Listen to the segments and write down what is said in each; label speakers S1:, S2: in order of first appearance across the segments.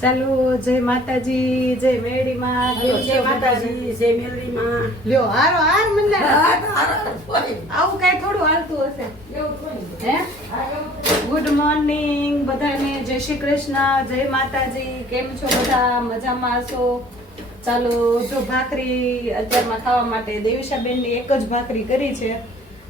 S1: ચાલો જય માતાજી જય
S2: હાલો, જય માતાજી જય મેલડીમાં
S1: લ્યો હારો હાર
S2: ફરી.
S1: આવું કઈ થોડું હાલતું હશે. હે. ગુડ મોર્નિંગ બધાને. જય શ્રી કૃષ્ણ જય માતાજી. કેમ છો બધા? મજામાં હશો? ચાલો જો ભાખરી અત્યારમાં ખાવા માટે દેવીશાબેનની એક જ ભાખરી કરી છે.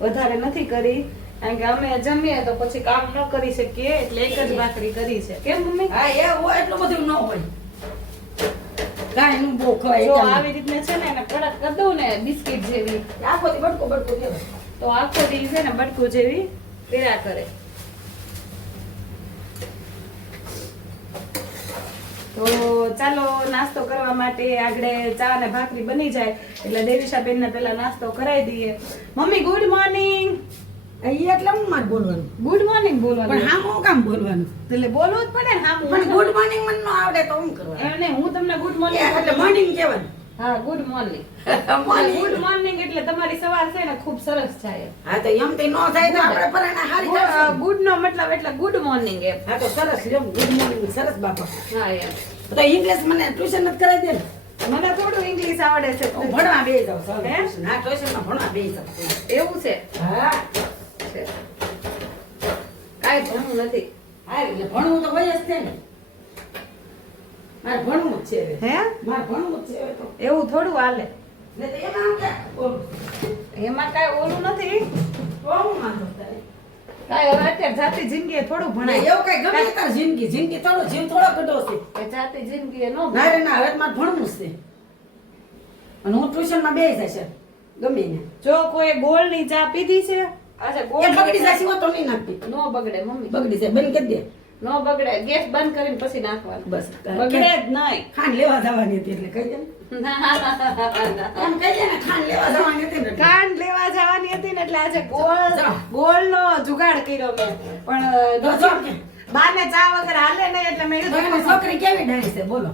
S1: વધારે નથી કરી. કારણ કે અમે જમીએ તો પછી કામ ન કરી શકીએ એટલે એક જ ભાખરી કરી છે. કેમ મમ્મી?
S2: હા, એ હોય એટલું બધું ન હોય. ગાયનું નું બહુ ખવાય
S1: જો આવી રીતના છે ને એને કડક કરી દઉં ને બિસ્કિટ જેવી.
S2: આખો દી બટકો બટકો દેવાય.
S1: તો આખો દી છે ને બટકું જેવી પીડા કરે. તો ચાલો નાસ્તો કરવા માટે આગળ ચા અને ભાખરી બની જાય. એટલે દેવીશાબેન ને પેલા નાસ્તો કરાવી દઈએ. મમ્મી ગુડ મોર્નિંગ
S2: એટલે હું મારે બોલવાનું.
S1: ગુડ મોર્નિંગ
S2: પણ
S1: બોલવાનું
S2: હા હું કામ બોલવાનું?
S1: એટલે બોલવું જ પડે ને હા
S2: પણ ગુડ મોર્નિંગ મને ન આવડે તો હું કરવાનું?
S1: એમ હું તમને ગુડ મોર્નિંગ
S2: એટલે મોર્નિંગ કહેવાનું.
S1: હા ગુડ મોર્નિંગ ગુડ મોર્નિંગ એટલે તમારી સવાર છે ને ખૂબ સરસ થાય
S2: હા તો એમ તે નો થાય તો આપણે પરાણે હારી.
S1: ગુડ નો મતલબ એટલે ગુડ મોર્નિંગ એમ.
S2: હા તો સરસ એમ ગુડ મોર્નિંગ સરસ બાપા.
S1: હા એમ.
S2: તો ઇંગ્લિશ મને ટ્યુશન જ કરાવી દે
S1: મને થોડું ઇંગ્લિશ આવડે છે.
S2: હું ભણવા બે જાઉં સર.
S1: હે?
S2: ટ્યુશન. હા ટ્યુશનમાં ભણવા બેસ જાઉં.
S1: એવું છે?
S2: હા.
S1: છે. કાંઈ ભણવું નથી.
S2: હા એટલે ભણવું તો હોય જ છે ને. મારે ભણવું જ છે
S1: હે?
S2: મારે ભણવું જ છે તો.
S1: એવું થોડું હાલે.
S2: ને તો એમાં આમ ક્યાં
S1: એમાં કાંઈ ઓલું નથી?
S2: તો હું
S1: કાંઈ હવે અત્યારે જાતી જિંદગી થોડું ભણાય.
S2: એવું કઈ ગમે તાર જિંદગી. જિંદગી થોડો જીવ થોડો છે.
S1: કે જાતી જિંદગી નો ન
S2: ના
S1: ભણાય.
S2: રે ના હવે મારે ભણવું જ છે. અને હું ટ્યુશનમાં બેસી જશે ગમે ને
S1: જો કોઈ ગોળની ચા પીધી છે?
S2: એ બગડી. જશે હો તો નહીં નાખતી
S1: નો બગડે મમ્મી.
S2: બગડી જાય બંધ કરી દે.
S1: નો બગડે ગેસ બંધ કરીને પછી નાખવાનું.
S2: બસ
S1: બગડે જ નહીં.
S2: ખાંડ લેવા જવાની હતી એટલે કહી દે. ને એમ કહી દે ને ખાંડ લેવા જવાની હતી ને એટલે.
S1: આજે ગોળ જુગાડ કર્યો મેં. પણ બાને ચા વગર હાલે નહીં એટલે મેં
S2: છોકરી કેવી ડાય છે બોલો.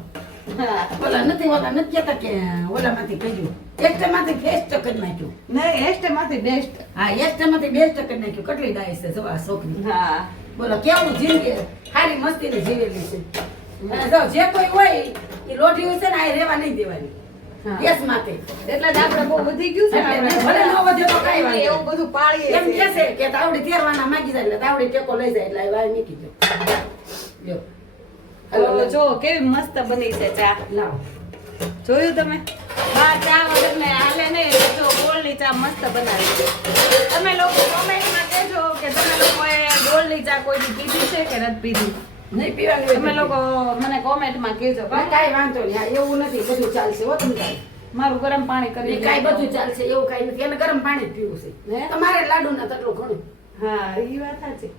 S2: ઓલા નથી ઓલા નથી કહેતા કે ઓલામાંથી કહ્યું એસ્ટમાંથી ફેસ્ટ કરી નાખ્યું.
S1: નહીં એસ્ટમાંથી બેસ્ટ
S2: હા એસ્ટમાંથી બેસ્ટ કરી નાખ્યું. કેટલી ડાય છે જો આ છોકરી.
S1: હા.
S2: બોલો કેવું જિંદગી સારી મસ્તીને જીવેલી છે. જો જે કોઈ હોય એ લોઢી હોય છે ને આ રહેવા નહીં દેવાની. દેશ માટે.
S1: એટલે આપણે બહુ વધી ગયું છે
S2: ભલે ન વધે તો કાંઈ વાંધો
S1: એવું બધું પાળીએ
S2: એમ કે છે કે તાવડી તેરવાના માગી જાય એટલે તાવડી ટેકો લઈ જાય એટલે વાય લ્યો.
S1: તો જો કેવી મસ્ત બની છે ચા.
S2: લાવો.
S1: જોયું તમે? બા ચા વગર ને હાલે નહીં જો ગોળની ચા મસ્ત બનાવી છે. તમે લોકો કોમેન્ટમાં કહેજો કે તમે લોકોએ ગોળની ચા કોઈ પીધી છે કે નથી પીધી?
S2: નહીં પીવાની
S1: તમે લોકો મને કોમેન્ટમાં કહેજો
S2: કેજો કાંઈ વાંધો નહીં. એવું નથી બધું ચાલશે હો તમે
S1: મારું ગરમ પાણી કરી
S2: કાંઈ બધું ચાલશે એવું કાંઈ નથી. એને ગરમ પાણી પીવું છે? તમારે લાડુ ના તટલું ઘણું.
S1: હા એ વાત સાચી.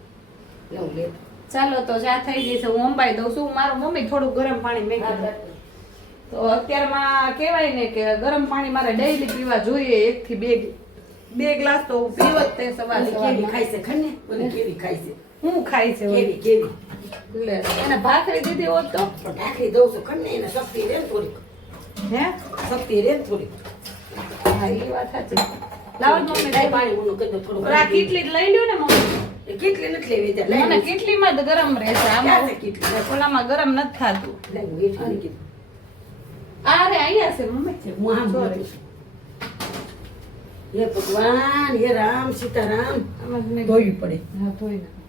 S2: એવું લે.
S1: ચાલો તો ચા થઈ ગઈ છે હું અંબાઈ દઉં છું. મારું મમ્મી થોડું ગરમ પાણી મેં તો અત્યારમાં કહેવાય ને કે ગરમ પાણી મારે ડેઈલી પીવા જોઈએ. એક થી બે બે ગ્લાસ તો પીવ જ તે સવારે
S2: કેવી ખાય છે ખને ઓલી કેવી ખાય છે.
S1: હું ખાય છે?
S2: કેવી કેવી
S1: લે એને ભાખરી દીધી હોત તો?
S2: ભાખરી દઉં છું ખને એને શક્તિ રે થોડીક.
S1: હે?
S2: શક્તિ રે થોડીક.
S1: હા એ વાત સાચી. લાવો મમ્મી
S2: પાણી હું કરી થોડું
S1: ઓલા કીટલી જ લઈ લ્યો ને મમ્મી.
S2: કેટલી નથી લેવી ત્યાં?
S1: મને
S2: લઉં.
S1: જ ગરમ રહેશે આમાં.
S2: કેટલી?
S1: ઓલામાં ગરમ નથી થાતું.
S2: લઈ લઉં, હેઠી મૂકી દઉં.
S1: આ રે અહીંયા છે મમ્મી.
S2: છે, હું આમ
S1: Sorry.
S2: હે ભગવાન હે રામ સીતારામ.
S1: આમાં જ મેં
S2: ધોવી પડે.
S1: હા ધોઈ નાખો.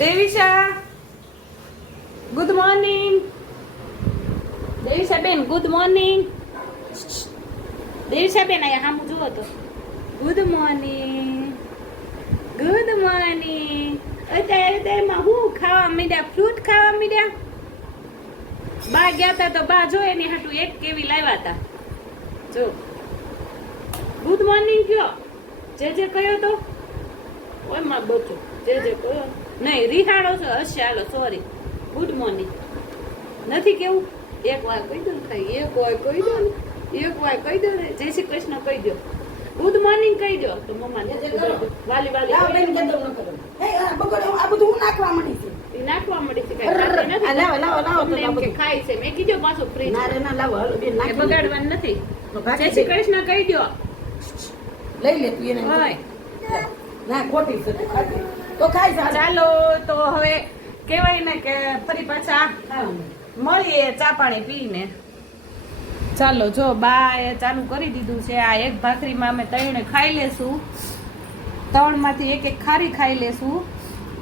S1: દેવીશા ગુડ મોર્નિંગ દેવીશા બેન ગુડ મોર્નિંગ દેવીશા બેન અહીંયા સામું જુઓ તો. ગુડ મોર્નિંગ ગુડ મોર્નિંગ અત્યારે તેમાં હું ખાવા મીડ્યા ફ્રૂટ ખાવા મીડ્યા? બા ગયા તા તો બા જો એની હાટું એક કેવી લાવ્યા તા. જો. ગુડ મોર્નિંગ કયો? જે જે કયો તો? ઓયમાં બચો. જે જે કયો? નહીં, રિહાડો છો, હશે, હાલો સોરી ગુડ મોર્નિંગ નથી કેવું? એક વાર કહી દો ને ખાઈ, એક વાર કહી દો ને, એક વાર કહી દો ને. જય શ્રી કૃષ્ણ કહી દો. ગુડ મોર્નિંગ કહી દો. તો મમ્મા
S2: જે જે
S1: વાલી વાલી
S2: લાવો બેન
S1: દો.
S2: કદમ કરો હે આ બગડો આ બધું હું નાખવા મળી છે?
S1: ઈ નાખવા મળી છે કાંઈ નથી.
S2: લાવો લાવો લાવો તો
S1: અમને એમ ખાય છે. મેં કીધું પાછું ફ્રીજ
S2: ના રે ના લાવો હાલો બેન
S1: એ બગાડવાનું નથી. જય શ્રી કૃષ્ણ કહી દો.
S2: લઈ લે તું એને.
S1: હોય.
S2: ના ખોટી છે. તો જા
S1: ચાલો તો હવે કહેવાય ને કે ફરી પાછા મળીએ ચા પાણી પીને. ચાલો જો બા એ ચાલુ કરી દીધું છે. આ એક ભાખરીમાં અમે તૈણે ખાઈ લેશું. ત્રણમાંથી એક એક ખારી ખાઈ લેશું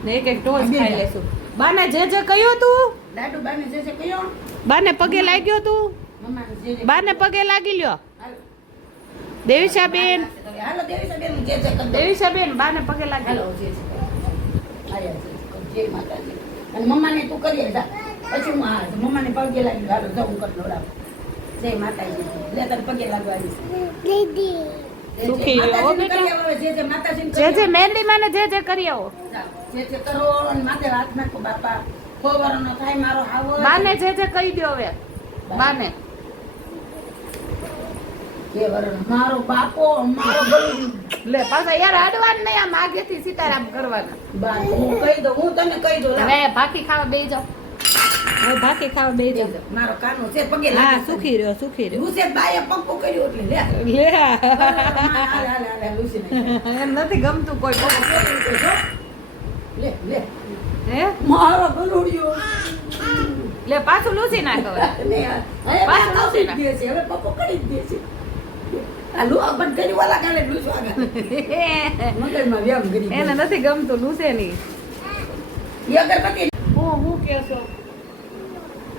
S1: ને એક એક ટોસ ખાઈ લેશું. બાને જે જે કહ્યું તું
S2: દાદુ બાને જે જે કયો
S1: બાને પગે લાગ્યો તું બાને પગે લાગી લ્યો. દેવીશાબેન.
S2: હાલો દેવીસાબેન જે જે કરી દો.
S1: દેવીશાબેન બાને પગે લાગી
S2: અને મમ્માને તું કરી જા. પછી હું મમ્માને પગે લાગી હાલો જાઉં કરી જય માતાજી. લે તને પગે લાગવાની. છે.
S1: સુખી રહો બેટા.
S2: જે જે માતાજીને
S1: જે જે મેરડી માને જે જે કરી આવો.
S2: જે જે કરો અને માથે હાથ નાખો બાપા. ખોવારનો થાય મારો હાવો
S1: બાને જે જે કહી દો હવે. બાને.
S2: મારો બાપો મારો
S1: લે પાછા યાર અડવાન નહીં આમ આગેથી સીતારામ કરવાના.
S2: બા હું કહી દઉં હું તને કહી દઉં.
S1: હવે ભાખી ખાવા બેસી જાઓ. હવે ભાખી ખાવા બે
S2: મારો કાનો છે પગે
S1: હા સુખી રહ્યો સુખી રહ્યો.
S2: લુસે બાએ પંપો કર્યો એટલે લે.
S1: લે. એમ નથી ગમતું કોઈ પપ્પો.
S2: લે લે.
S1: હે?
S2: મારો ગલુડિયો.
S1: લે પાછું લૂસી નાખ હવે.
S2: ને હવે
S1: પાછું લૂસી
S2: દે છે. હવે પપ્પો કરી દે છે.
S1: એને નથી ગમતું લૂસે નહીં.
S2: અગરબત્તી
S1: હું હું કે છો?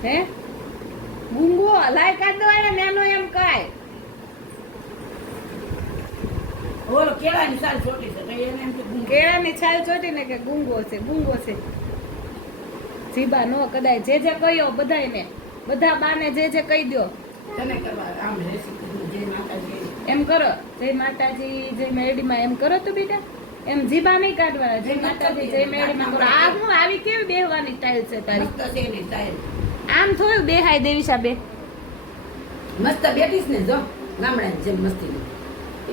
S1: હે? ગુંગો લાય કાઢ દો એને નેનો એમ કાય
S2: ઓલો કેળાની છાલ છોટી છે એને એમ કે.
S1: કેળાની છાલ ચોટીને કે ગુંગો છે ગુંગો છે. જીબા નો કદાય જે જે કહ્યો બધાયને. બધા બાને જે જે કહી દો
S2: તને કરવા આમ જય માતાજી.
S1: એમ કરો જય માતાજી જય મેરડીમાં એમ કરો તો બેટા. એમ જીબા નહીં કાઢવાના જય માતાજી જય મેરડીમાં કરો. આ હું આવી કેવી બેહવાની સ્ટાઇલ છે તારી? આમ થોડું બેહાય દેવી સાબે.
S2: મસ્ત બેઠીશ ને જો ગામડાની જેમ મસ્તી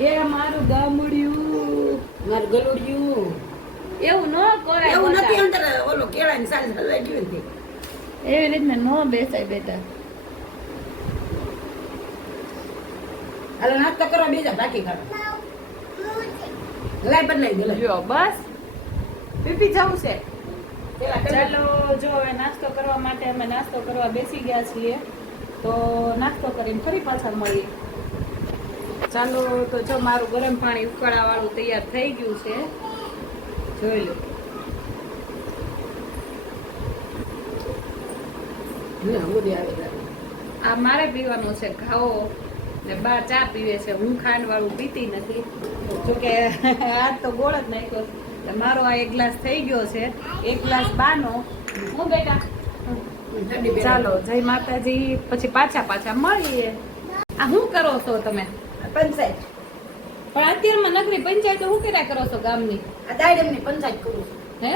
S1: એ મારું ગામડિયું.
S2: મારું ગલુડિયું.
S1: એવું ન કરાય
S2: એવું નથી અંદર ઓલો કેળાની સાલ હલાઈ ગયું
S1: એવી રીતના ન બેસાય બેટા.
S2: હાલો નાસ્તો કરવા બીજા બાકી કરો લાઈ બદલાઈ.
S1: જો બસ. પીપી જવું છે. ચાલો જો હવે નાસ્તો કરવા માટે અમે નાસ્તો કરવા બેસી ગયા છીએ તો નાસ્તો કરીને ફરી પાછા મળીએ. ચાલો તો જો મારું ગરમ પાણી ઉકાળાવાળું તૈયાર થઈ ગયું છે જોઈ લો. આ મારે પીવાનું છે ખાવો ને બા ચા પીવે છે. હું ખાંડ વાળું પીતી નથી. જોકે આજ તો ગોળ જ નાખ્યો મારો આ એક ગ્લાસ થઈ ગયો છે. એક ગ્લાસ બાનો. હું બેટા? ચાલો જય માતાજી. પછી પાછા પાછા મળીએ. આ શું કરો છો તમે?
S2: પંચાયત.
S1: પણ અત્યારમાં નગરી પંચાયત શું કર્યા કરો છો ગામની?
S2: આ દાયડમની પંચાયત કરું છું.
S1: હે?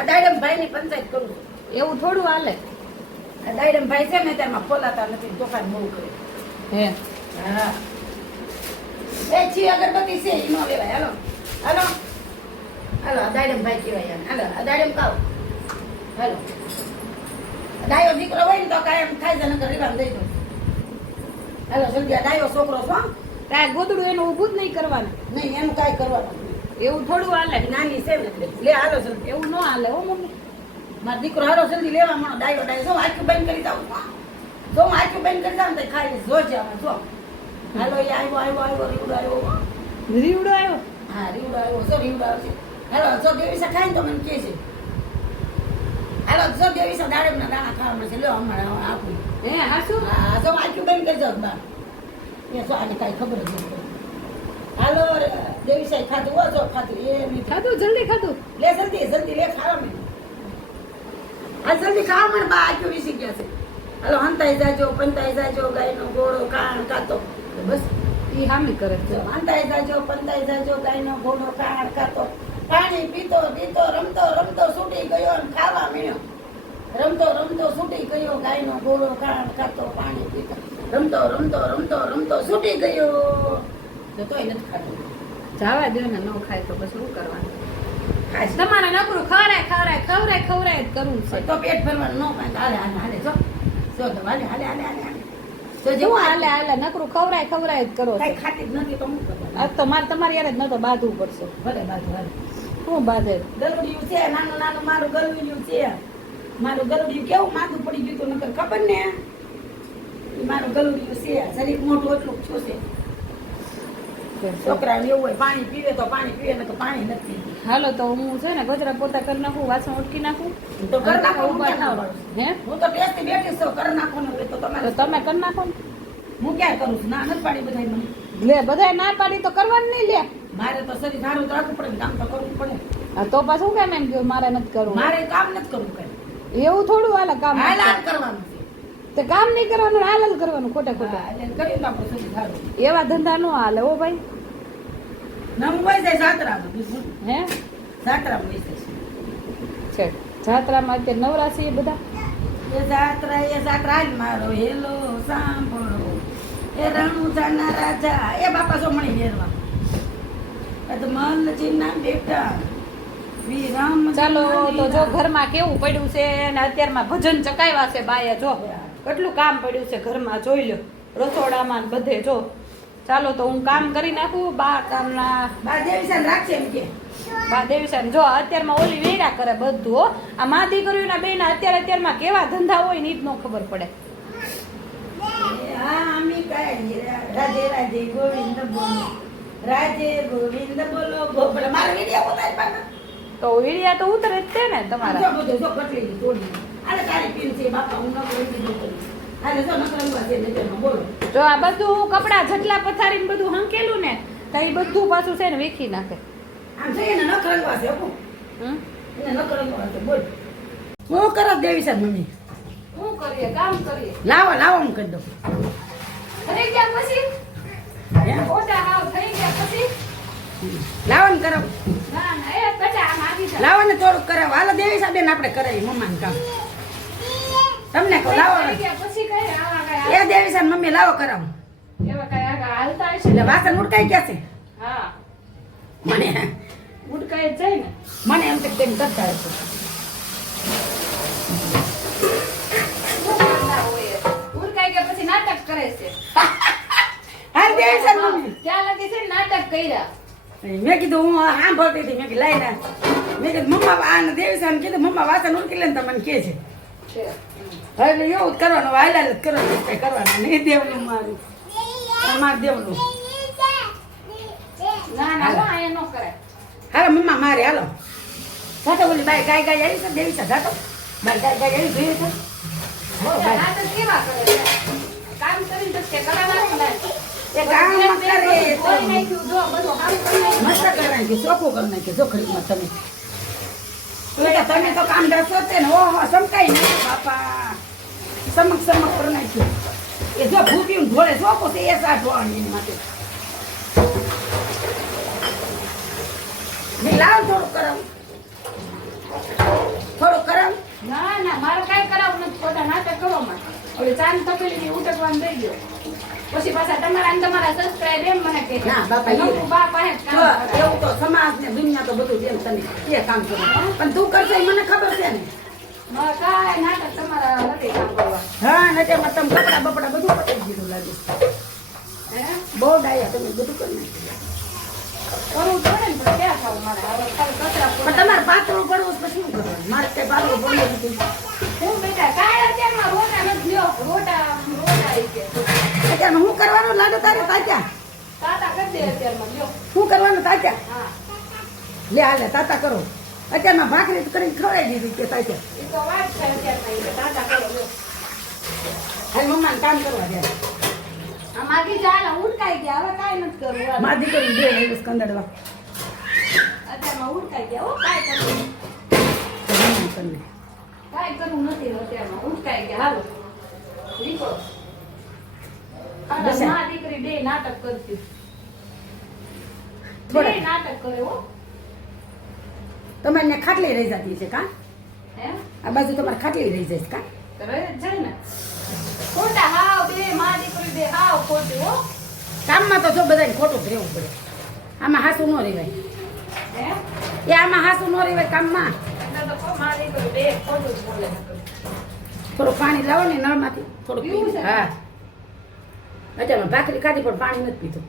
S2: આ દાયડમ ભાઈની પંચાયત કરું
S1: એવું થોડું હાલે?
S2: આ દાયડમ ભાઈ છે ને તેમાં ફોલાતા નથી દુકાન બહુ કરે.
S1: હે?
S2: હા. એ છી અગરબત્તી છે એમાં નો લેવાય. હાલો. હાલો. હાલો આ દાયડમ ભાઈ કહેવાય. હાલો આ દાયડમ કાવ હાલો ડાયો દીકરો હોય ને તો કાયમ થાય છે નકર રીબામ દઈ દો હાલો જલ્દી ડાયો છોકરો છો?
S1: કાંઈ ગોદડું એનું ઊભું જ નહીં કરવાનું
S2: નહીં એનું કાંઈ કરવાનું.
S1: એવું થોડું હાલે
S2: નાની છે ને એટલે લે હાલો જલ્દી
S1: એવું ન હાલે હો મમ્મી
S2: મારો દીકરો હારો જલ્દી લેવા મળો ડાયો ડાયો જો આખું બંધ કરી દઉં જો હું આખું બંધ કરી દઉં તો ખાઈ જોજે આમાં જો હાલો એ આવ્યો આવ્યો આવ્યો રીવડો આવ્યો
S1: રીવડો આવ્યો
S2: હા રીવડો આવ્યો જો રીવડો આવ્યો હાલો જો દેવીસા ખાય ને તો મને કહે છે. હાલો જો દેવીસા દાડમના દાણા ખાવાના છે લ્યો હમણાં આપું.
S1: હે હા શું?
S2: હા જો આખું બંધ કરી દઉં બા એ જો આને કાંઈ ખબર જ નથી હાલો દેવીસા ખાધું. હો જો ખાધું. એ
S1: ખાધું? જલ્દી ખાધું?
S2: લે જલ્દી જલ્દી લે ખાવા માંડ. આ જલ્દી ખાવા મને બા આખું વિસી ગયા છે. હાલો હંતાઈ જાજો પંતાઈ જાજો ગાયનો ગોળો કાણ કાતો. બસ.
S1: એ હામી કરે છે.
S2: હંતાઈ જાજો પંતાઈ જાજો ગાયનો ગોળો કાણ કાતો. પાણી પીતો પીતો રમતો રમતો છૂટી ગયો અને ખાવા મળ્યો રમતો રમતો છૂટી ગયો ગાયનો ગોળો ખાણ ખાતો પાણી પીતો. રમતો રમતો રમતો રમતો છૂટી ગયો. તોય નથી ખાતો
S1: જાવા દો ને ન ખાય તો પછી શું કરવાનું? તમારે નકરું ખવરાય ખવરાય ખવરાય ખવરાય જ કરવું છે.
S2: તો પેટ ભરવાનું ન ખાય હાલે હાલે હાલે જો. જો તો હાલે હાલે હાલે હાલે
S1: શું
S2: જેવું
S1: હાલે હાલે? નકરું ખવરાય ખવરાય જ કરો
S2: ખાતી જ નથી તો
S1: આજ તો મારે તમારે યાર જ નતો બાંધવું પડશે.
S2: ભલે બાજુ હાલે.
S1: શું બાધે
S2: ગલુડિયું છે નાનું નાનું મારું ગલુડિયું છે. મારું ગલુડિયું કેવું માથું પડી ગયું તું નકર ખબર ને? મારું ગલુડિયું છે શરીર મોટું એટલું છું છે. છોકરાને એવું હોય પાણી પીવે તો પાણી પીવે ને તો પાણી નથી.
S1: હાલો તો હું છે ને ગજરા પોતા કરી નાખું વાસણ ઉટકી નાખું.
S2: તો કર નાખો, હું.
S1: હે?
S2: હું તો ટેસ્ટથી બેઠી છું કરી નાખો ને તો તમારે
S1: તમે કરી નાખો ને.
S2: હું ક્યાં કરું છું? ના નથી પાડી બધાય મને.
S1: લે બધાય ના પાડી તો કરવાનું નહીં લે.
S2: મારે તો શરીર સારું તો રાખવું પડે કામ તો કરવું પડે.
S1: તો પાછું કેમ એમ કહ્યું મારે નથી કરવું.
S2: મારે કામ નથી કરવું કઈ.
S1: એવું થોડું હાલ કામ
S2: હાલ કરવાનું
S1: તે કામ નહીં કરવાનું હાલ કરવાનું ખોટે ખોટા.
S2: હા, તો આપણું શરીર સારું.
S1: એવા ધંધા નો હાલે ઓ ભાઈ.
S2: નમ હોય જાય જાત્રામાં
S1: હે?
S2: જાત્રામાં
S1: છે. જાત્રામાં અત્યારે નવરાશી એ બધા.
S2: એ જાત્રા એ જાત્રા મારો હેલો સાંભળો. એ રણુજાના રાજા એ બાપા સો મણી હેરવા અદમલજીના બેટા શ્રી રામ
S1: ચાલો તો જો ઘરમાં કેવું પડ્યું છે અને અત્યારમાં ભજન ચકાવ્યા છે બાએ જો. કેટલું કામ પડ્યું છે ઘરમાં જોઈ લો. રસોડામાં બધે જો. ચાલો તો હું કામ કરી નાખું બા કામના
S2: બા દેવીસાન રાખશે એમ કે.
S1: બા દેવીસાન જો અત્યારમાં ઓલી વેરા કરે બધું હો. આ મા દીકરીઓના બેન અત્યારે અત્યારમાં કેવા ધંધા હોય ને ન ખબર પડે.
S2: હા આમી કાંઈ રાધે રાધે ગોવિંદ બોલો રાધે ગોવિંદ બોલો મારે વિડિયા પાના
S1: તો વીડિયા તો ઉતરે જ છે ને તમારા.
S2: જો બધું જો કટલી તોડી આલે તારી પીન છે બાપા હું ન કરી દીધું કરી. છે બોલો.
S1: જો આ બધું હું કપડા જટલા પથારીને બધું હંકેલું ને તો એ બધું પાછું છે ને વેખી નાખે.
S2: આમ છે એને નકરંગવા છે હો.
S1: હમ?
S2: એને છે બોલ. હું કરો દેવી સાહેબ મમ્મી?
S1: શું કરીએ કામ કરીએ.
S2: લાવો લાવો હું કરી દઉં.
S1: ગયા પછી?
S2: હે?
S1: ઓટા
S2: લાવો ને કરો લાવો ને થોડુંક કરાવ. હાલો દેવી સાહેબ ને આપણે કરાવી મમ્માનું કામ. તમને કહો લાવો એ દેવી સાહેબ મમ્મી લાવો કરાવો. એટલે વાસણ ઉડકાઈ ગયા છે? મને
S1: ઉડકાઈ જાય ને
S2: મને એમ તેમ કરતા હશે.
S1: નાટક કરે છે.
S2: હાલ દેવી સાહેબ મમ્મી.
S1: ત્યાં લગી છે નાટક કર્યા.
S2: મેં કીધું હું સાંભળતી હતી. મેં કીધું લઈ ના મેં કીધું મમ્મા આ દેવી સામે કીધું મમ્મા વાસણ ઉરકી લે ને તમને કે છે. હવે એટલે એવું જ કરવાનું વાયલા જ કરવાનું કઈ કરવાનું નહીં. દેવનું મારું. મારું દેવનું.
S1: ના ના અહીંયા ન કરાય
S2: હાલો મમ્મા મારે હાલો. જાતો ઓલી બાય ગાય ગાય આવી છે દેવી છે જાતો. બાઈ ગાય ગાય આવી જોઈએ છે.
S1: કરે? કામ કરીને તો કે કરાવવાનું.
S2: એ કામ કરે
S1: કોઈ નાખ્યું જો બધું કામ કરી નાખ્યું.
S2: કરી નાખ્યું ચોખ્ખું કરી નાખ્યું જો ખરીદમાં તમે. તો એટલે તમે તો કામ ડરશો તે ને. ઓહો સમકાઈ નહીં બાપા. સમક સમક કરી નાખ્યું. એ જો ભૂપ્યું ઢોળે ચોખ્ખું છે એ સા ઢોળાની એની માટે. લાવ થોડુંક કરમ થોડુંક કરાવ
S1: ના ના મારે કાંઈ કરાવવું નથી પોતા નાટક કરો માં હવે ચાંદ તપેલી ઉટકવાનું દઈ દો પછી પાછા તમારા તમારા સબસ્ક્રાઇબ એમ મને કહે
S2: ના, બાપા, એ-
S1: નકરું બા પાસે જ
S2: તો
S1: કામ કરે.
S2: એવું તો સમાજ ને દુનિયા તો બધું જેમ તને એ કામ કરો. પણ તું કરશે મને ખબર છે ને.
S1: કાંઈ નાટક તમારા નથી કામ કરવા.
S2: હા ને તમે કપડા બપડા બધું દીધું લાગે. બહુ ડાયા તમે બધું કરી નાખ્યું. તમારે પાતળું પડવું પછી શું કરવાનું? મારે કઈ પાતળું પડવું નથી.
S1: હું બેટા કાય અત્યારમાં રોટા નથી લ્યો. રોટા રોટા કે
S2: હું કરવાનું? લાડુ તારે તાત્યા
S1: તાતા કરી દે અત્યારમાં લ્યો.
S2: શું કરવાનું તાત્યા
S1: હા.
S2: લે હાલે તાતા કરો. અત્યારમાં ભાખરી કરીને ખવડાવી દીધી કે તાત્યા
S1: એ તો વાત છે અત્યારમાં તાતા કરો લ્યો.
S2: હાલ મમ્માને કામ કરવા દે.
S1: આ માગી ચાલ ઉડકાઈ ગયા. હવે કાંઈ નથી કરવું.
S2: મારી દીકરી બે એવું કંદડવા.
S1: અત્યારમાં ઉડકાઈ ગયા હો કાંઈ કરવું. કાંઈ કરવું નથી અત્યારમાં ઉડકાઈ કે હાલો. નીકળો. મા દીકરી બે નાટક કરતી. બે. નાટક કરે હો.
S2: તમારે ખાટલી રહી જતી છે કા?
S1: હે?
S2: આ બાજુ તમારે ખાટલી રહી છે કા?
S1: ખોટા હાવ બે મા દીકરી બે હાવ ખોટી હો.
S2: કામમાં તો જો બધાને ખોટું જ રહેવું પડે. આમાં હાસુ ન રહેવાય.
S1: હે?
S2: એ આમાં હાસુ ન રહેવાય કામમાં. થોડું પાણી લાવો ને નળમાંથી.
S1: થોડું?
S2: હા. અત્યારે ભાખરી ખાધી પણ પાણી નથી પીતું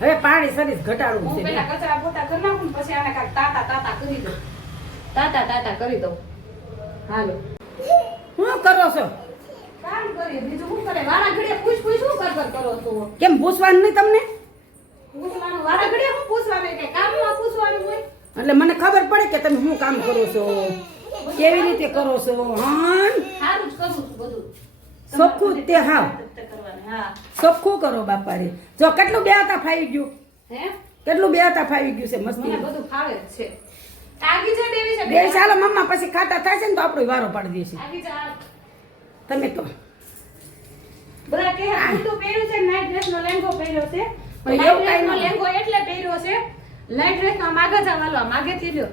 S2: હવે પાણી સરીસ ઘટાડવું છે
S1: પેલા કચરા પોતા કરી નાખું પછી આને કાક તાતા તાતા કરી દઉં. તાતા તાતા કરી દઉં. હાલો.
S2: શું કરો છો?
S1: કામ કરી બીજું શું કરે? વારા ઘડીએ પૂછ પૂછ શું કર કર કરો છો?
S2: કેમ પૂછવાનું નહીં તમને? એટલે મને ખબર પડે કે તમે શું કામ કરો છો? કેવી રીતે કરો છો? ચોખ્ખું જ તે
S1: તે હા.
S2: ચોખ્ખું કરો બાપાડી જો કેટલું બે હતા ફાવી ગયું?
S1: હે?
S2: કેટલું બે હતા ફાવી ગયું છે મસ્તી?
S1: બધું ફાવે છે. આગી જા દેવી છે
S2: બે ચાલો મમ્મા પછી ખાતા થશે ને તો આપણો વારો પાડી દેશે.
S1: આગી જા.
S2: તમે તો.
S1: બધા કે કુર્તું પહેર્યું છે નાઈટ ડ્રેસ નો લેંગો પહેર્યો છે.
S2: પણ
S1: નાઇટ
S2: એવું
S1: ડ્રેસ નો
S2: કાંઈ ન
S1: લેંઘો એટલે પહેર્યો છે. નાઇટ ડ્રેસમાં માગે જવાલો માગે થી લ્યો.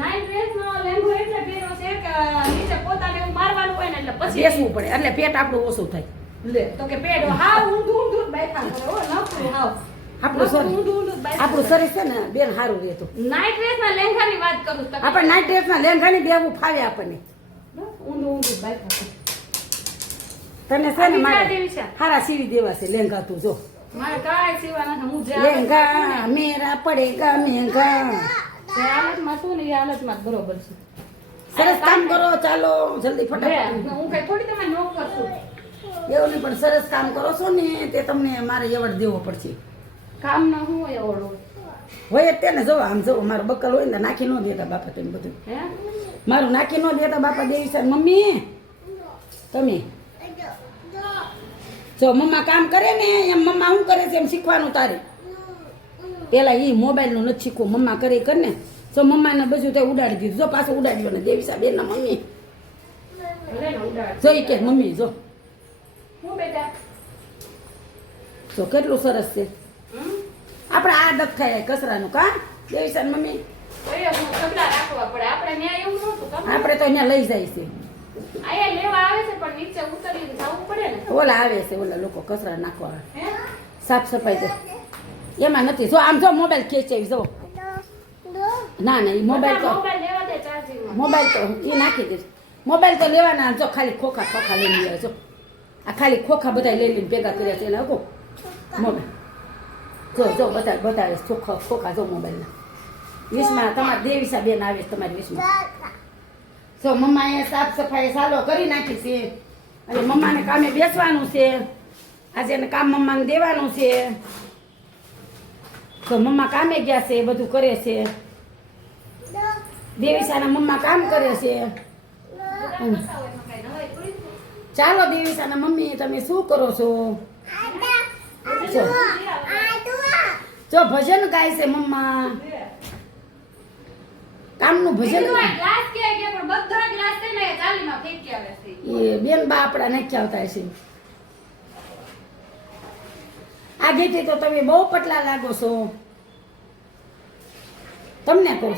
S1: નાઇટ ડ્રેસ નો લેંઘો એટલે પહેર્યો છે કે નીચે પોતાને મારવાનું હોય ને એટલે પછી
S2: બેસવું પડે એટલે પેટ આપણું ઓછું થાય.
S1: લે તો કે પેડો હાવ ઊંધું ઊંધું બેઠા હો નકરું હાવ.
S2: આપણું શરીર આપણું છે ને બેન સારું રહેતું.
S1: નાઇટ ડ્રેસ ના લેંઘાની વાત કરું
S2: આપણે નાઇટ લેંઘા ની બેવું ફાવે આપણને.
S1: ઊંધું ઊંધું બેઠા
S2: તને છે ને મારે. હારા સીવી દેવા છે લેંઘા તું જો. લેંઘા મેરા પડેગા
S1: જે હાલતમાં શું ને હાલતમાં બરોબર છે.
S2: સરસ કામ કરો ચાલો જલ્દી ફટાફટ.
S1: હું કઈ થોડી તમે નોકર છું.
S2: એવું નહીં પણ સરસ કામ કરો છો ને તે તમને મારે એવડ દેવો પડશે.
S1: કામ ન હું ઓળો
S2: હોય. તેને જો આમ જો મારો બકલ હોય ને નાખી ન દેતા બાપા તમે બધું.
S1: હે?
S2: મારું નાખી ન દેતા બાપા દેવી સાહેબ મમ્મી તમે. જો મમ્મા કામ કરે ને એમ મમ્મા શું કરે છે એમ શીખવાનું તારે? પેલા એ મોબાઈલનું નથી શીખવું મમ્મા કરે કર ને. જો મમ્માને બધું તે ઉડાડી દીધું. જો પાછું ઉડાડ્યો ને દેવી સાહેબ એના મમ્મી. જોઈ કે મમ્મી જો.
S1: બેટા?
S2: જો કેટલું સરસ છે. આપણે આ દખ થાય કચરાનું કા? દેવી સાહેબ મમ્મી.
S1: આપણે
S2: તો અહીંયા લઈ જાય છે.
S1: અહીંયા લેવા આવે છે પણ નીચે ઉતરીને જવું પડે ને.
S2: ઓલા આવે છે ઓલા લોકો કચરા નાખવા.
S1: હે?
S2: સાફ સફાઈ તો એમાં નથી. જો આમ જો મોબાઈલ ખેંચાવી જો. ના ના એ મોબાઈલ તો
S1: મોબાઈલ
S2: તો એ નાખી દઈશ મોબાઈલ તો લેવાના જો ખાલી ખોખા ખોખા લઈ લે જો. આ ખાલી ખોખા બધા લઈ લઈને ભેગા કર્યા છે એના હગો મોબાઈલ. જો જો બધા બધા ખોખા ખોખા જો મોબાઈલના. વીસમાં તમારા દેવીસા બેન આવે છે તમારી વીસમાં. જો મમ્માએ સાફ સફાઈ સારો કરી નાખી છે. અને મમ્માને કામે બેસવાનું છે. આજે એને કામ મમ્માને દેવાનું છે. તો મમ્મા કામે ગયા છે બધું કરે છે. દેવીસાના મમ્મા કામ કરે છે. ચાલો દેવીસાના મમ્મી તમે શું કરો છો? જો ભજન ગાય છે મમ્મા કામનું ભજન ગાય.
S1: ગ્લાસ કે ગયા પણ બધા ગ્લાસ છે ને ચાલીમાં ફેંકી આવે ભજન
S2: એ બેન બા આપણા નાખ્યા આવતા છે આ ગીતે તો તમે બહુ પટલા લાગો છો. તમને કહું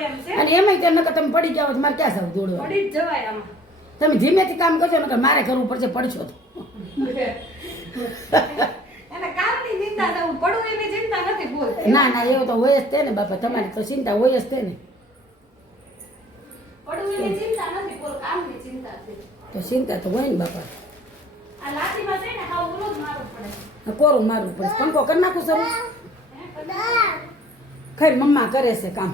S1: એમ
S2: અને એમાંય કે નકર તમે પડી જાઓ તો મારે ક્યાં જાવ દોડો
S1: પડી જવાય આમાં.
S2: તમે ધીમેથી કામ કરજો નકર મારે કરવું પડશે પડશો તો.
S1: કામની ચિંતા થવું પડવું એની ચિંતા નથી બોલ.
S2: ના ના એવું તો હોય જ તે ને બાપા તમારી તો ચિંતા હોય જ તે ને.
S1: પડવું એની ચિંતા નથી બોલ કામની ચિંતા છે.
S2: તો ચિંતા તો હોય ને બાપા.
S1: આ લાઠીમાં છે ને હાવ ઓલો મારવું પડે.
S2: કોરું મારવું પડે? પંખો કરી નાખું સર ખરી મમ્મા કરે છે કામ.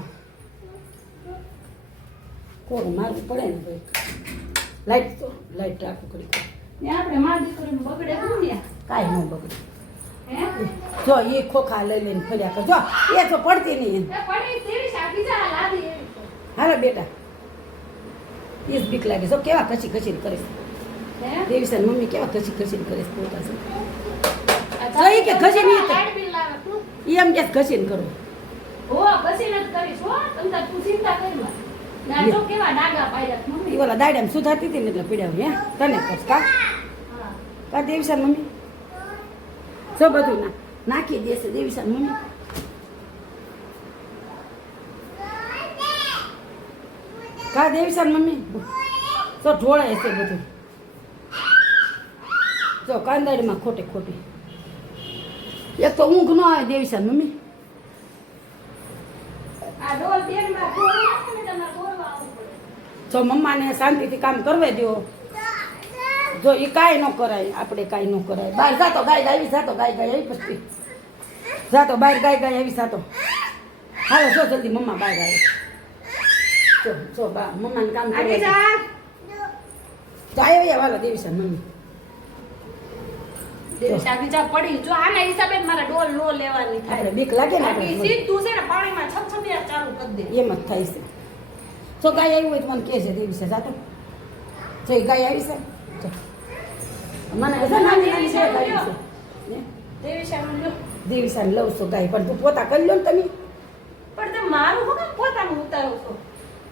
S2: કોરું મારવું પડે ને ભાઈ? લાઈટ તો લાઈટ રાખું કરી.
S1: ને આપણે માં દીકરીનું બગડે
S2: કાંઈ ન બગડે. જો એ ખોખા લઈ લઈને ફર્યા કર. જો એ તો પડતી નહીં. હાલો બેટા. એ જ બીક લાગે જો કેવા કચી કચીને કરે દેવીસા મમ્મી કેવા કચી કચીને કરે પોતા છે. કે ઘસી નહીં એમ કે ઘસીને કરો. ઓલા દાડામાં સુધારતી હતી ને એટલે પીડ્યા હે? તને કર કા?
S1: હા.
S2: કા દેવીસા મમ્મી? જો બધું ના નાખી દેશે દેવીસા મમ્મી. કા દેવીસા મમ્મી? જો ઢોળાય છે બધું. જો કાંદાડીમાં ખોટે ખોટી. એક તો ઊંઘ ન આવે મમ્મી.
S1: ને તમારે ફોડવા
S2: જો મમ્માને શાંતિથી કામ કરવા દો જો એ કાંઈ ન કરાય આપણે કાંઈ ન કરાય. બહાર જાતો ગાય ગાય આવી જાતો ગાય ગાય આવી પછી જાતો બહાર ગાય ગાય આવી જાતો. હાલો જો જલ્દી મમ્મા બહાર આવે. જો જો બા મમ્માને કામ
S1: કરે
S2: જાય આવ્યા વાલો દેવી છે મમ્મી
S1: દેવીશા પડી. જો આના હિસાબે મારા ડોલ નો લેવાની થાય.
S2: આપણે બીક લાગે ને
S1: બાકી છે ને પાણીમાં છપછપિયા ચાલુ કરી દે.
S2: એમ જ થાય છે. જો ગાય આવી હોય તો મને કહે છે દેવી છે જાતો. જો ગાય આવી છે. મને નાની નાની છે ગાય છે. હે?
S1: દેવીશા નું લ્યો.
S2: દેવીસાને લઉં છું ગાય. પણ તું પોતા કરી લો ને તમે.
S1: પણ તમે મારું હું કેમ પોતાનું ઉતારો છો?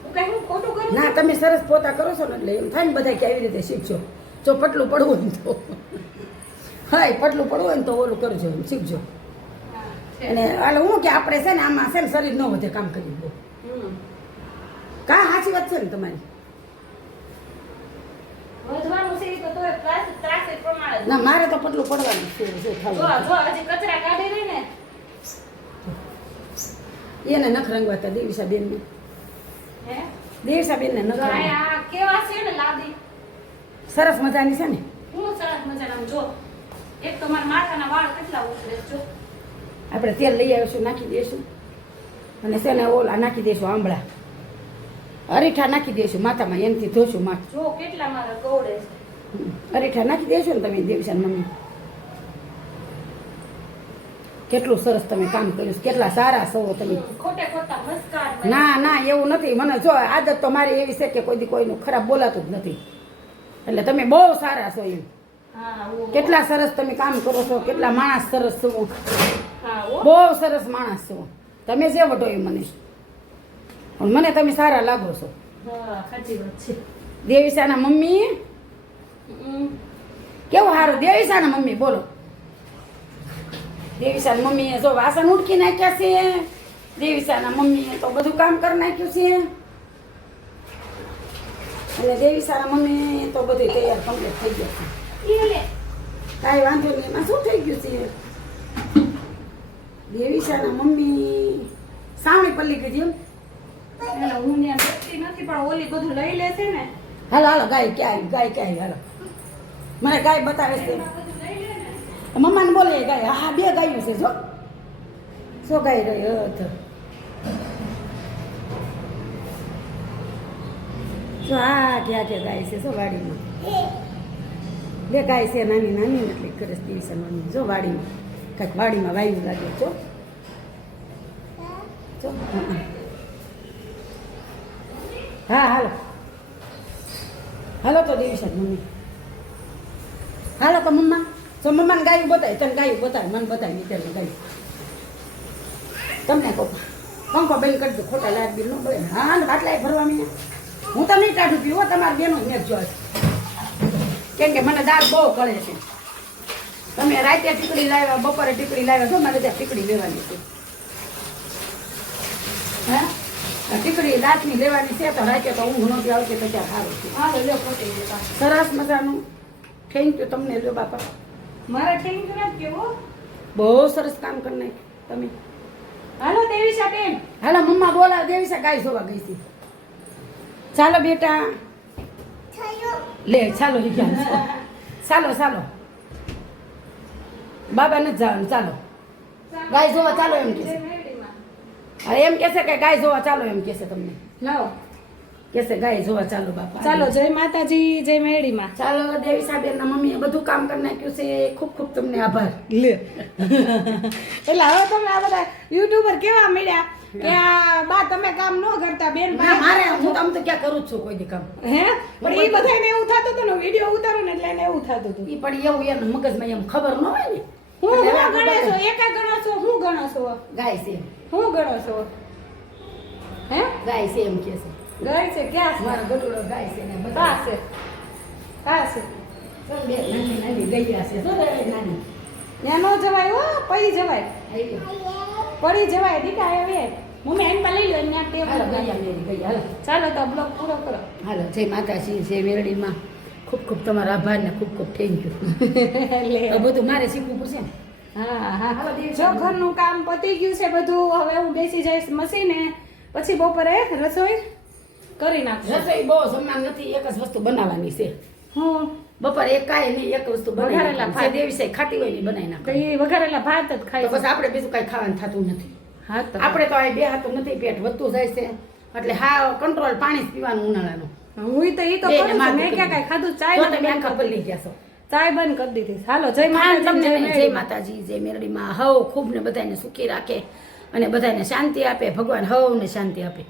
S1: હું કઈ હું ખોટું કરું
S2: ના તમે સરસ પોતા કરો છો ને એટલે એમ થાય ને બધા કે આવી રીતે શીખજો. જો પટલું પડવું હોય તો. હા પટલું પડવું હોય ને તો ઓલું કરજો એમ શીખજો. અને એટલે હું કે આપણે છે ને આમાં છે ને શરીર ન વધે કામ કરી
S1: હમ.
S2: કા સાચી વાત છે ને તમારી?
S1: વધવાનું છે તો તોય ત્રાસ ત્રાસ પ્રમાણે
S2: ના મારે તો પટલું પડવાનું છે જે
S1: જો
S2: થવું
S1: જો હજી કચરા કાઢી રહી ને.
S2: એને નખ રંગવાતા દેવીસા બેનને
S1: હે?
S2: દેવીસા બેનને નખ
S1: આ કેવા છે ને લાદી?
S2: સરસ મજાની છે ને?
S1: હું સરસ મજાના જો. એક તો મારા માથાના વાળ કેટલા ઉતરે જો.
S2: આપણે તેલ લઈ આવીશું નાખી દઈશું. અને છે ને ઓલા નાખી દઈશું આંબળા. અરીઠા નાખી દેશું માથામાં એનથી ધોશું માથું.
S1: જો કેટલા મારા ગોળે છે.
S2: અરીઠા નાખી દેશો ને તમે દેવશાન મમ્મી કેટલું સરસ તમે કામ કર્યું કેટલા સારા સવો તમે. ના ના એવું નથી. મને જો આદત તો મારી એવી છે કે કોઈ દી કોઈનું ખરાબ બોલાતું જ નથી. એટલે તમે બહુ સારા છો એમ. કેટલા સરસ તમે કામ કરો છો કેટલા માણસ સરસ છો. બહુ સરસ માણસ છો. તમે જે વટો એ મને. મને તમે સારા લાગો છો.
S1: હા સાચી છે.
S2: દેવીશાના મમ્મી. કેવું સારું દેવીશાના મમ્મી બોલો. દેવીશાના મમ્મીએ જો વાસણ ઉડકી નાખ્યા છે દેવીશાના મમ્મીએ તો બધું કામ કરી નાખ્યું છે. અને દેવીશાના મમ્મી તો બધું તૈયાર કમ્પ્લીટ થઈ ગયા છે. કાંઈ વાંધો નહીં એમાં શું થઈ ગયું છે? દેવીશાના મમ્મી સાવણી પલ્લી ગઈ એમ?
S1: એટલે હું ત્યાં બેસતી નથી પણ ઓલી બધું લઈ લે છે ને.
S2: હાલો હાલો ગાય ક્યાં ગાય ક્યાં હાલો. મને ગાય બતાવે છે. મમ્માને બોલે ગાય હા બે ગાયું છે જો. શું ગાય રહી હથ જો આ ક્યાં ક્યાં ગાય છે શું વાડીમાં. બે ગાય છે નાની નાની એટલે કરે દિવસે જો વાડીમાં. કાંઈક વાડીમાં વાયુ લાગે જો. જો હા. હાલો. હાલો તો દેવી સાહેબ મમ્મી. હાલો તો મમ્મા. તો મમ્માને ગાયું બતાય, તને ગાયું બતાય, મને બતાય નીચે ગાયું. તમને કહું. પંખો બેન કરજો ખોટા લાગ બિલ ન પડે હા ને બાટલા ભરવા મીને. હું તો નહીં કાઢું પીવો તમારી બેનો મેં જો કેમ કે મને દાળ બહુ કરે છે. તમે રાતે ટીકડી લાવ્યા, બપોરે ટીકડી લાવ્યા તો મારે ત્યાં ટીકડી લેવાની છે. હે? ટીકડી દાંતની લેવાની છે તો રાતે તો ઊંઘ નથી આવતી તો ત્યાં સારું સરસ મજાનું. થેન્ક યુ તમને લ્યો બાપા.
S1: મારે યુ નથી કેવો.
S2: બહુ સરસ કામ કરી નાખ્યું તમે.
S1: હાલો દેવીશા બેન.
S2: હાલો મમ્મા બોલા દેવીશા ગાય જોવા ગઈ છે ચાલો બેટા. લે ચાલો ચાલો ચાલો. બાબા નથી જવાનું ચાલો. ગાય જોવા ચાલો એમ કે. અરે એમ કેસે કે ગાય જોવા ચાલો એમ કહેશે તમને.
S1: લાવો.
S2: કેસે ગાય જોવા ચાલો બાપા.
S1: ચાલો જય માતાજી જય મેળીમાં
S2: ચાલો દેવી સાહેબ મમ્મીએ બધું કામ કરી નાખ્યું છે. ખૂબ ખૂબ તમને આભાર.
S1: લે. એટલે હવે તમે આ બધા યુટ્યુબર કેવા મળ્યા કે આ બા તમે કામ ન કરતા બેન
S2: ભાઈ? મારે હું કામ તો ક્યાં કરું છું કોઈ કામ.
S1: હે? પણ એ બધાને એવું થતું હતું ને વીડિયો ઉતારો ને એટલે એને એવું થતું હતું.
S2: એ પણ એવું એમ મગજમાં એમ ખબર ન હોય ને.
S1: હું હું ગણો છો? એકા ગણો છો? હું ગણો છો?
S2: ગાય છે.
S1: હું ગણો છો? હે?
S2: ગાય છે એમ કે છે.
S1: ગાય છે? ક્યાં છે?
S2: મારો ગટુડો ગાય છે ને બધા.
S1: છે. કા છે.
S2: બે નાની નાની ગૈયા છે. તો નાની?
S1: ત્યાં જવાય હો પડી જવાય. પડી જવાય દીકા હવે. મમ્મી એમ પા લઈ લો ત્યાં ટેબલ ચાલો તો બ્લોક પૂરો કરો.
S2: હાલો જય માતાજી જય મેરડીમાં. ખૂબ ખૂબ તમારા આભાર ને ખૂબ ખૂબ થેન્ક યુ
S1: આ
S2: બધું મારે શીખવું પડશે ને?
S1: હા હા. જો ઘરનું કામ પતી ગયું છે બધું હવે હું બેસી જઈશ મશીને પછી બપોરે રસોઈ કરી નાખું.
S2: રસોઈ બહુ સમાન નથી એક જ વસ્તુ બનાવવાની છે.
S1: હું?
S2: બપોરે એક કાંઈ નહીં એક વસ્તુ
S1: વઘારેલા ભાત.
S2: દેવી છે ખાતી હોય ને બનાવી નાખો
S1: એ વઘારેલા ભાત જ ખાય
S2: બસ આપણે બીજું કાંઈ ખાવાનું થતું નથી.
S1: હા તો
S2: આપણે તો આ બે હાથું નથી પેટ વધતું જાય છે. એટલે હા કંટ્રોલ પાણી જ પીવાનું ઉનાળાનું.
S1: હું તો ઈ તો કરું છું. મેં ક્યાં કાંઈ ખાધું ચાય
S2: તો તમે
S1: બંધ
S2: આખા
S1: કરી
S2: પલળી ગયા છો
S1: દીધી. ચાય બંધ કરી દીધી હાલો જય
S2: ખાન
S1: માતાજી
S2: તમને
S1: જય
S2: માતાજી જય
S1: મેરડી.
S2: માતાજી જય મેરડીમાં હવ ખૂબ ને બધાને સુખી રાખે અને બધાને શાંતિ આપે ભગવાન હવ ને શાંતિ આપે